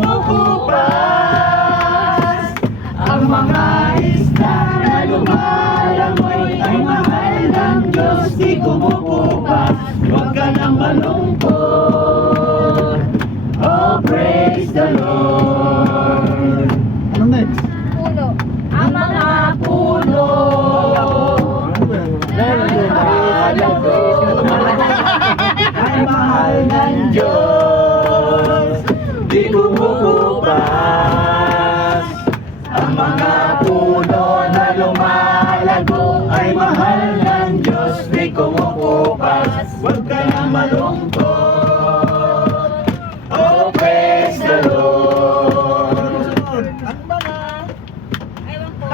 kumukupas. Ang mga isda na lumalangoy ay mahal ng Diyos, di kumukupas. Huwag ka nang malungkot. Oh, praise the Lord. Ano next? Puno. Ang mga puno ay mahal ng Diyos, di kumukupas. Ang mga puno na lumalago ay mahal ng Diyos, di kumukupas. Huwag ka na malungkot. Oh, praise the Lord. Ang mga Ewan ko.